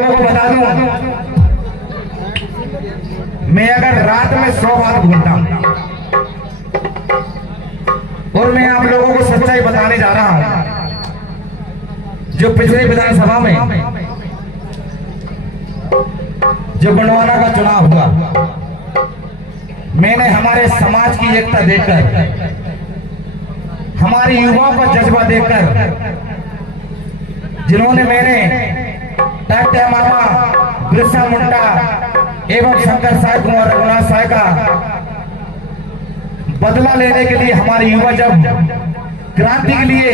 लोगों को बता दूं, मैं अगर रात में 100 बार बोलता हूं और मैं आप लोगों को सच्चाई बताने जा रहा हूं। जो पिछले विधानसभा में जो गोंडवाना का चुनाव हुआ, मैंने हमारे समाज की एकता देखकर, हमारी युवाओं का जज्बा देखकर, जिन्होंने मैंने डॉक्टर मामा, बिरसा मुंडा एवं शंकर साहब कुमार रघुनाथ साहब का बदला लेने के लिए हमारे युवा जब क्रांति के लिए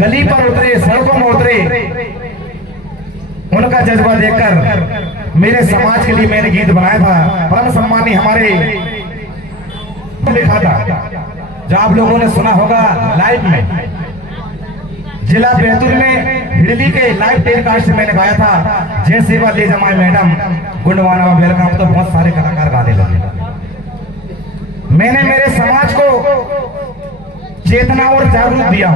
गली पर उतरे, सड़कों में उतरे, उनका जज्बा देखकर मेरे समाज के लिए मैंने गीत बनाया था। परम सम्मानी हमारे लिखा था, जो आप लोगों ने सुना होगा लाइव में, जिला बैतूल में हिडली के लाइव टेलीकास्ट मैंने गाया था, जय सेवा ले जमाए मैडम गुंडवाना में वेलकम। तो बहुत सारे कलाकार गाने लगे। मैंने मेरे समाज को चेतना और जागरूक दिया।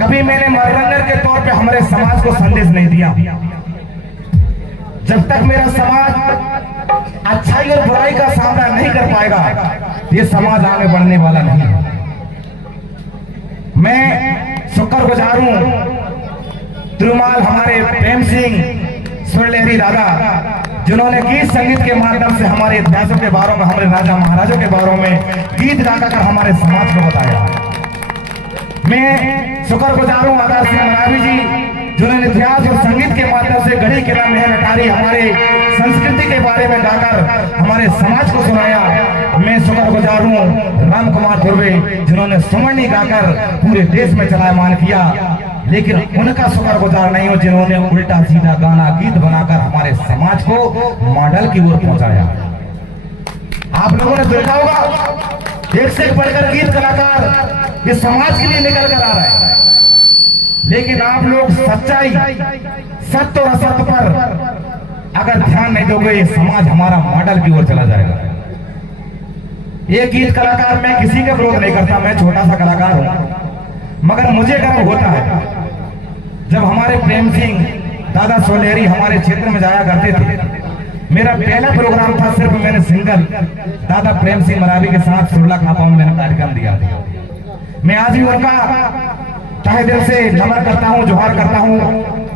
कभी मैंने मनोरंजन के तौर पे हमारे समाज को संदेश नहीं दिया। जब तक मेरा समाज अच्छाई और बुराई का सामना नहीं कर पाएगा, ये समाज आगे बढ़ने वाला नहीं है। मैं शुक्रगुजार हूं तिरुमाल हमारे प्रेम सिंह सुरलेहरी दादा, जिन्होंने गीत संगीत के माध्यम से हमारे इतिहासों के बारे में, हमारे राजा महाराजों के बारे में गीत गाकर हमारे समाज को बताया। मैं शुक्रगुजार हूं आदर सिंह मरावी जी, जिन्होंने इतिहास और संगीत के माध्यम से गढ़ी किला मेहर अटारी हमारे संस्कृति के बारे में गाकर हमारे समाज को सुनाया। मैं शुक्रगुजार हूं राम कुमार धुर्वे, जिन्होंने सुमरनी गाकर पूरे देश में चलायमान किया। लेकिन उनका शुक्रगुजार नहीं हूं जिन्होंने उल्टा सीधा गाना गीत बनाकर हमारे समाज को मॉडल की ओर पहुंचाया। आप लोगों ने देखा होगा, एक से बढ़कर गीत कलाकार इस समाज के लिए निकल कर आ रहे हैं, लेकिन आप लोग सच्चाई, सत्य और असत्य पर अगर ध्यान नहीं दोगे, ये समाज हमारा मॉडल की ओर चला जाएगा। ये गीत कलाकार, मैं किसी का विरोध नहीं करता, मैं छोटा सा कलाकार हूं, मगर मुझे गर्व होता है जब हमारे प्रेम सिंह दादा सोलेहरी हमारे क्षेत्र में जाया करते थे। मेरा पहला प्रोग्राम था, सिर्फ मैंने सिंगल दादा प्रेम सिंह मरावी के साथ सुरला खापा में मैंने कार्यक्रम दिया था। मैं आज भी उनका तहे दिल से नमन करता हूं, जोहार करता हूं,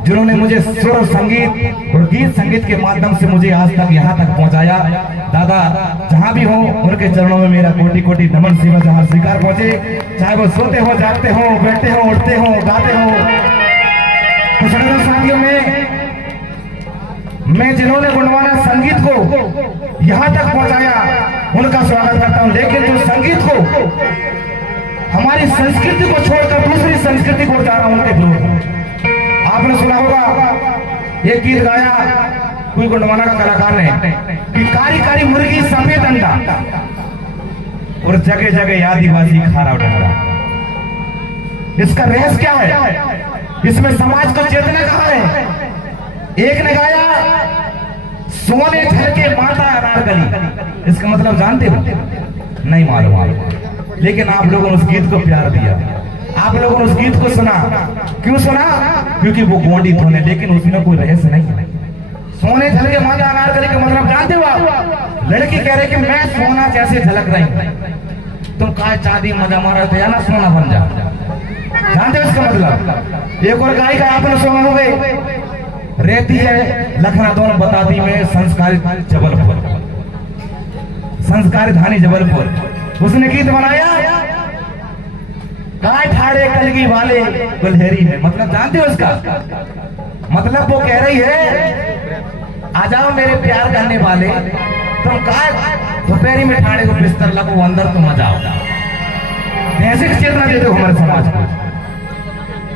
जिन्होंने मुझे सुर और संगीत और गीत संगीत के माध्यम से मुझे आज तक यहाँ तक पहुंचाया। दादा जहां भी हो, उनके चरणों में मेरा कोटि कोटि नमन सेवा जहां स्वीकार पहुंचे, चाहे वो सोते हो, जागते हो, बैठते हो, उठते हो, गाते हो। कुछ साथियों में मैं जिन्होंने गुणवाना संगीत को यहाँ तक पहुंचाया, उनका स्वागत करता हूं। लेकिन जो संगीत को हमारी संस्कृति को छोड़कर दूसरी संस्कृति को जा रहा हूं, उनके विरोध। आपने सुना होगा, एक गीत गाया कोई गुंडवाना का कलाकार ने कि कारी कारी मुर्गी सफेद अंडा और जगह जगह आदिवासी खारा डंडा। इसका रहस्य क्या है? इसमें समाज को चेतना कहां है? एक ने गाया सोने झलके माता अनारकली, इसका मतलब जानते हो? नहीं मालूम। लेकिन आप लोगों ने उस गीत को प्यार दिया, आप लोगों ने उस गीत को सुना। क्यों सुना? क्योंकि वो गोंडी धुन है, लेकिन उसमें कोई रहस्य नहीं है। सोने झलके माता अनारकली का मतलब जानते हो आप? लड़की कह रही कि मैं सोना जैसे झलक रही हूं, तुम काय चांदी मजा मारा तो या ना सोना बन जा। जानते हो इसका मतलब? एक और गायिका आपने सुना होगा, रहती है लखनऊ दोनों बताती में संस्कारित जबलपुर, संस्कारित धानी जबलपुर। उसने गीत बनाया काय ठाड़े कलगी वाले गुलहेरी है। मतलब जानते हो इसका मतलब? वो कह रही है आ जाओ मेरे प्यार करने वाले, तुम काय दोपहरी में ठाड़े को बिस्तर लगो, अंदर तुम आ जाओ। ऐसे चेतना देते हो हमारे समाज को।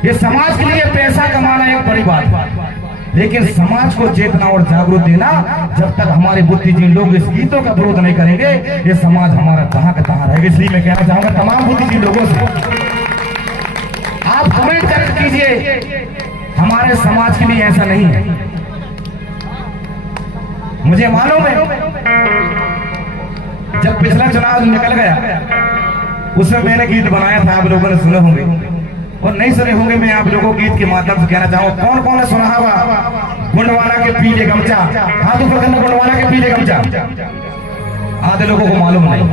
ये समाज के लिए पैसा कमाना एक बड़ी बात है, लेकिन समाज को चेतना और जागरूक देना, जब तक हमारे बुद्धिजीवी लोग इस गीतों का विरोध नहीं करेंगे, ये समाज हमारा कहां का कहां रहेगा। इसलिए मैं कहना चाहूंगा तमाम बुद्धिजीवी लोगों से, आप कमेंट कर कीजिए, हमारे समाज के लिए ऐसा नहीं है। मुझे मालूम है जब पिछला चुनाव निकल गया, उसमें मैंने गीत बनाया था, आप लोगों ने सुने होंगे और नहीं सुने होंगे। मैं आप लोगों को गीत के माध्यम से कहना चाहूंगा, कौन कौन ने सुना होगा? गोंडवाना के पीले गमछा, हाथ ऊपर करना, गोंडवाना के पीले गमछा। आधे लोगों को मालूम नहीं,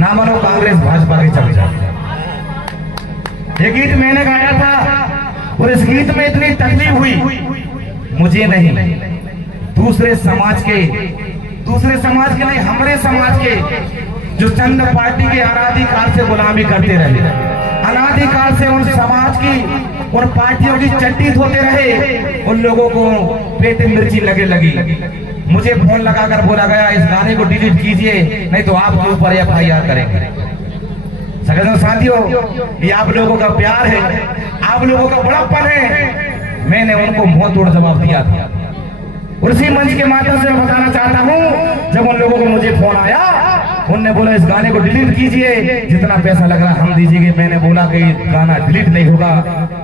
ना मानो कांग्रेस भाजपा के चमचा। ये गीत मैंने गाया था और इस गीत में इतनी तकलीफ हुई मुझे नहीं, दूसरे समाज के नहीं, हमारे समाज के जो चंद पार्टी के अनादिकाल से गुलामी करते रहे, अनादिकाल से उन समाज की और पार्टियों की चट्टी धोते रहे, उन लोगों को पेट मिर्ची लगे लगी। मुझे फोन लगाकर बोला गया इस गाने को डिलीट कीजिए नहीं तो आपके ऊपर एफआईआर करेंगे। सगों साथियों, ये आप लोगों का प्यार है, आप लोगों का बड़प्पन है। मैंने उनको मुंह तोड़ जवाब दिया था। उसी मंच के माध्यम से मैं बताना चाहता हूं, जब उन लोगों को मुझे फोन आया, उनने बोला इस गाने को डिलीट कीजिए, जितना पैसा लग रहा हम दीजिएगा। मैंने बोला कि गाना डिलीट नहीं होगा।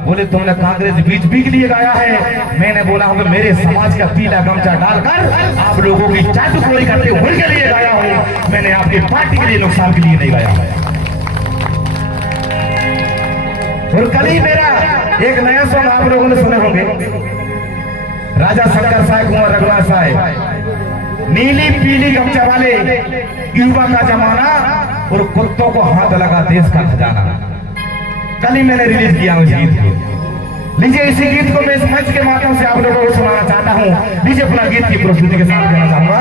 बोले तुमने कांग्रेस बीजेपी के लिए गाया है। मैंने बोला हूँ मेरे समाज का पीला गमछा डालकर आप लोगों की चाटुकारी करते हुए के लिए गाया हूँ, मैंने आपकी पार्टी के लिए नुकसान के लिए नहीं गाया है। और कल ही मेरा एक नया सॉन्ग आप लोगों ने सुने होंगे, राजा शंकर साहब, कुंवर रघुनाथ साहब, नीली पीली गमछा वाले, युवा का जमाना और कुत्तों को हाथ लगा देश का खजाना। कल ही मैंने रिलीज किया उस गीत को। लीजिए इसी गीत को मैं इस मंच के माध्यम से आप लोगों को सुनाना चाहता हूँ। लीजिए अपना गीत की प्रस्तुति के साथ कहना चाहूंगा।